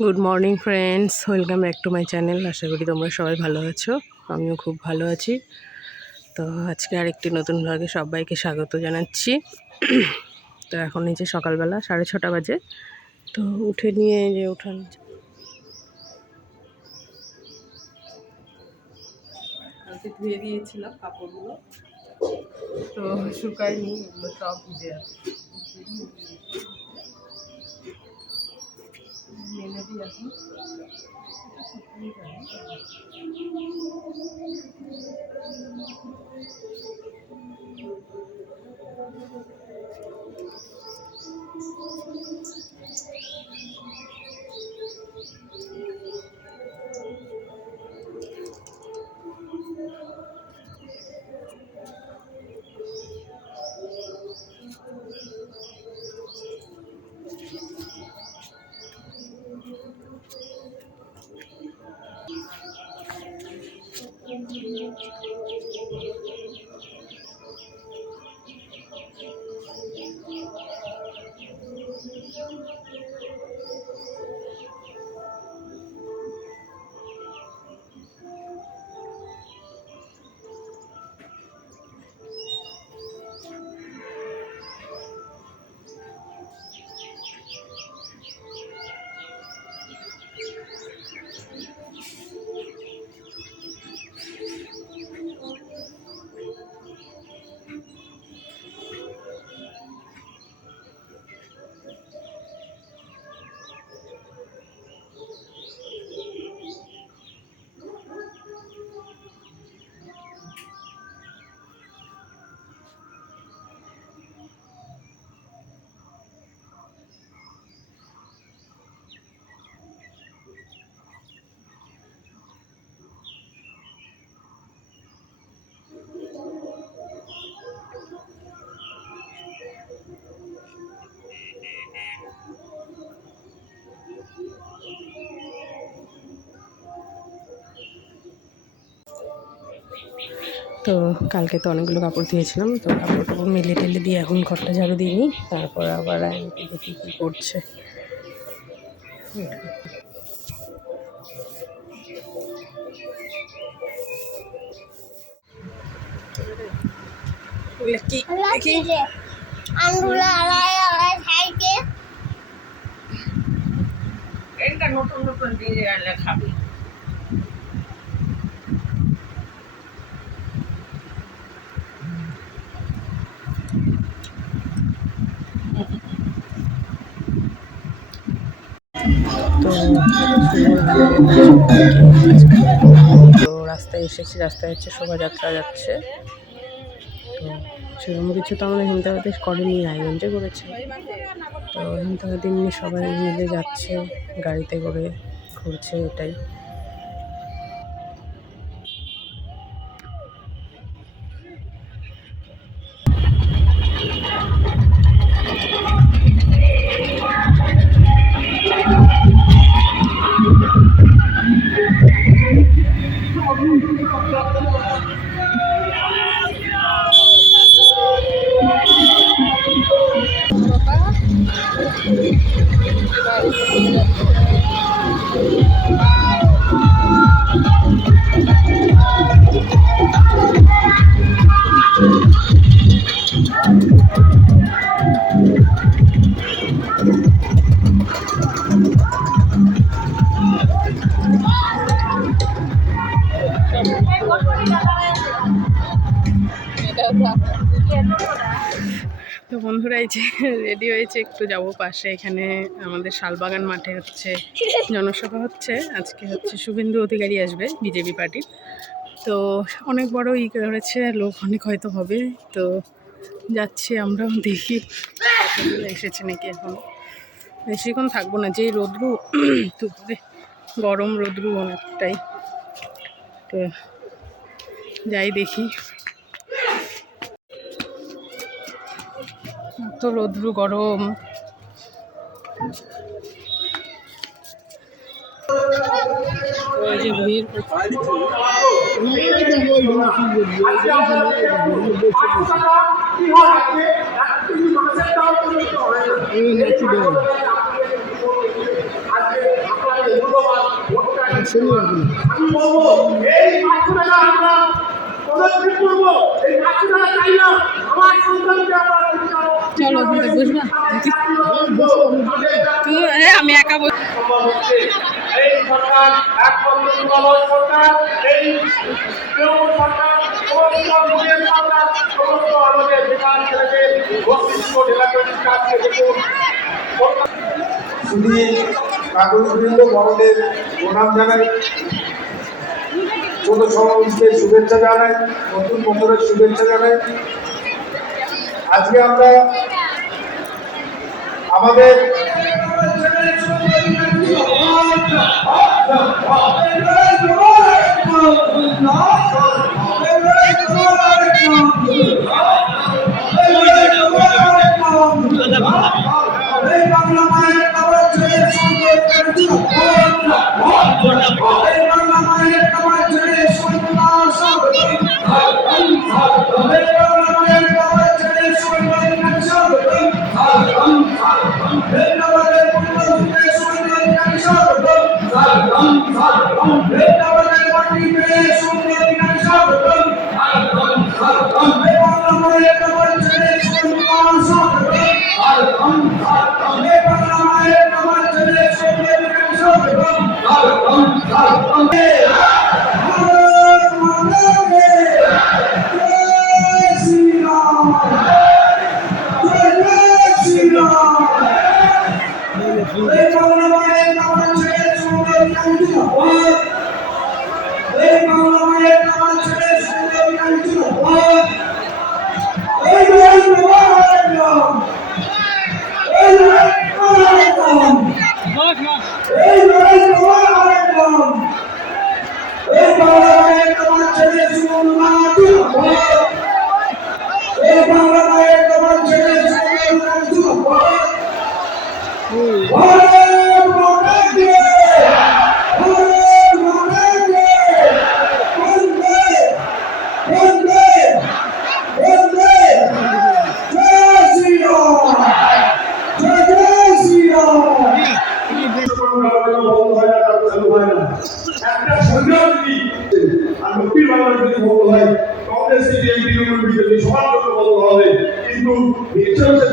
Good morning friends, welcome back to my channel. আশা করি তোমরা সবাই ভালো আছো, আমিও খুব ভালো আছি। তো আজকে আরেকটি নতুন ব্লগে সবাইকে স্বাগত জানাচ্ছি। তো এখন নিচে সকালবেলা 6:30 বাজে। তো উঠে নিয়ে যে উঠান ধুয়ে দিয়েছিলাম কাপড়গুলো, তো শুকায়নি, এগুলো সব ভিজে আছে। মেলে দিই এখন। তো কালকে তো অনেকগুলো কাপড় দিয়েছিলাম, তো কাপড় টাপড় মেলে টেলে দিয়ে এখন ঘরটা ঝাড়ু দিয়ে নিই। তারপর আবার আন্টি দেখি কী করছে। নতুন নতুন দিয়ে খাবি। তো রাস্তায় এসেছি, রাস্তায় হচ্ছে শোভাযাত্রা যাচ্ছে। তো সেরকম কিছু তো আমরা হিমতাবাদেশ করেনি, রায়গঞ্জে করেছে। তো হিমতাবাদে নিয়ে সবাই মিলে যাচ্ছে, গাড়িতে করে ঘুরছে, এটাই। তো বন্ধুরা, এই যে রেডি হয়েছে, একটু যাব পাশে। এখানে আমাদের শালবাগান মাঠে হচ্ছে জনসভা হচ্ছে আজকে। হচ্ছে শুভেন্দু অধিকারী আসবে, বিজেপি পার্টির। তো অনেক বড় করেছে, লোক অনেক হয়তো হবে। তো যাচ্ছি আমরাও, দেখি এসেছে নাকি। এখন বেশিক্ষণ থাকবো না, যেই রোদ্রু দুপুরে, গরম রোদ্রু অনেকটাই। তো যাই দেখি। তো রোদ্রু গরম। যে ভিড়, চলো বুঝবা আমি একা এই সরকার একমাত্র সরকার এই সরকার আমাদের বিমান ছেলেকে নাগরিকবৃন্দ বড়দের প্রণাম জানাই, ছোট সমাবেশকে শুভেচ্ছা জানাই, নতুন বছরের শুভেচ্ছা জানাই। আজকে আমরা আমাদের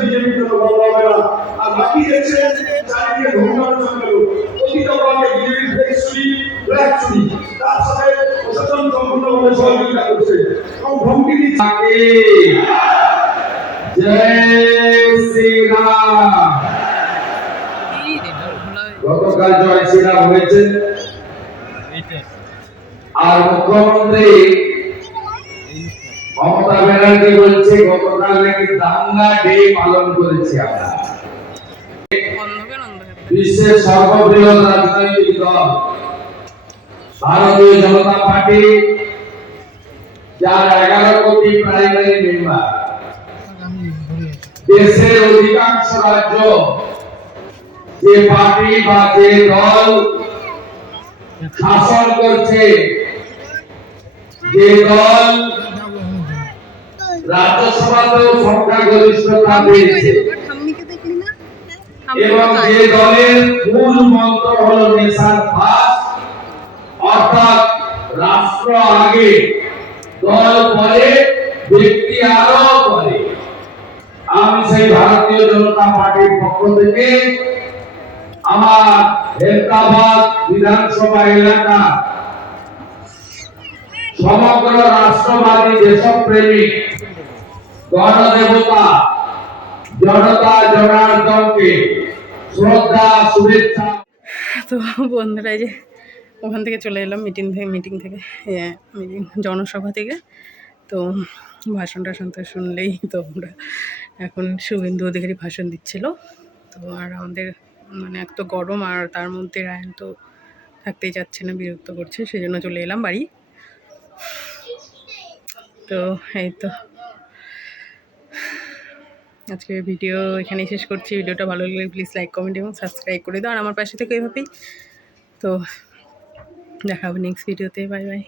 বিজেপির জন্য বন্ধ হবে না। আর বাকি দেখছেন চারিদিকে ধর্মীয় চক্র অতীতভাবে বিজেপির ফ্লেক্সি ব্ল্যাক চুরি তার সাথে প্রশাসন সম্পূর্ণভাবে সহযোগিতা করছে এবং ধমকি দিচ্ছে। জয় শ্রীরাম। গতকাল জয় শ্রীরাম হয়েছে আর মুখ্যমন্ত্রী মমতা ব্যানার্জি বলছে গতকাল নাকি দাঙ্গা ডে পালন করেছি আমরা। বিশ্বের সর্ববৃহৎ রাজনৈতিক দল ভারতীয় জনতা পার্টি, যার 11 কোটি প্রাইমারি মেম্বার, দেশের অধিকাংশ রাজ্য যে পার্টি বা যে দল শাসন করছে, যে দল রাজ্যসভাতেও সংখ্যাগরিষ্ঠতা পেয়েছে এবং যে দলের মূল মন্ত্র হলো নেশন ফার্স্ট, অর্থাৎ রাষ্ট্র আগে, দল পরে, ব্যক্তি আরো পরে, আমি সেই ভারতীয় জনতা পার্টির পক্ষ থেকে আমার হেমতাবাদ বিধানসভা এলাকা সমগ্র রাষ্ট্রবাদী দেশপ্রেমিক গণদেবতা জনতা জনার্দনকে শ্রদ্ধা শুভেচ্ছা। তো বন্ধুরা, যে ওখান থেকে চলে এলাম মিটিং থেকে জনসভা থেকে। তো ভাষণ টাষণ তো শুনলেই তোমরা, এখন শুভেন্দু অধিকারী ভাষণ দিচ্ছিল। তো আর আমাদের মানে এক তো গরম, আর তার মধ্যে রায়ন তো থাকতেই যাচ্ছে না, বিরক্ত করছে, সেই জন্য চলে এলাম বাড়ি। তো এই তো আজকের ভিডিও এখানেই শেষ করছি। ভিডিওটা ভালো লাগলে প্লিজ লাইক, কমেন্ট এবং সাবস্ক্রাইব করে দাও আর আমার পাশে থেকে এভাবেই। তো দেখা হবে নেক্সট ভিডিওতে। Bye bye.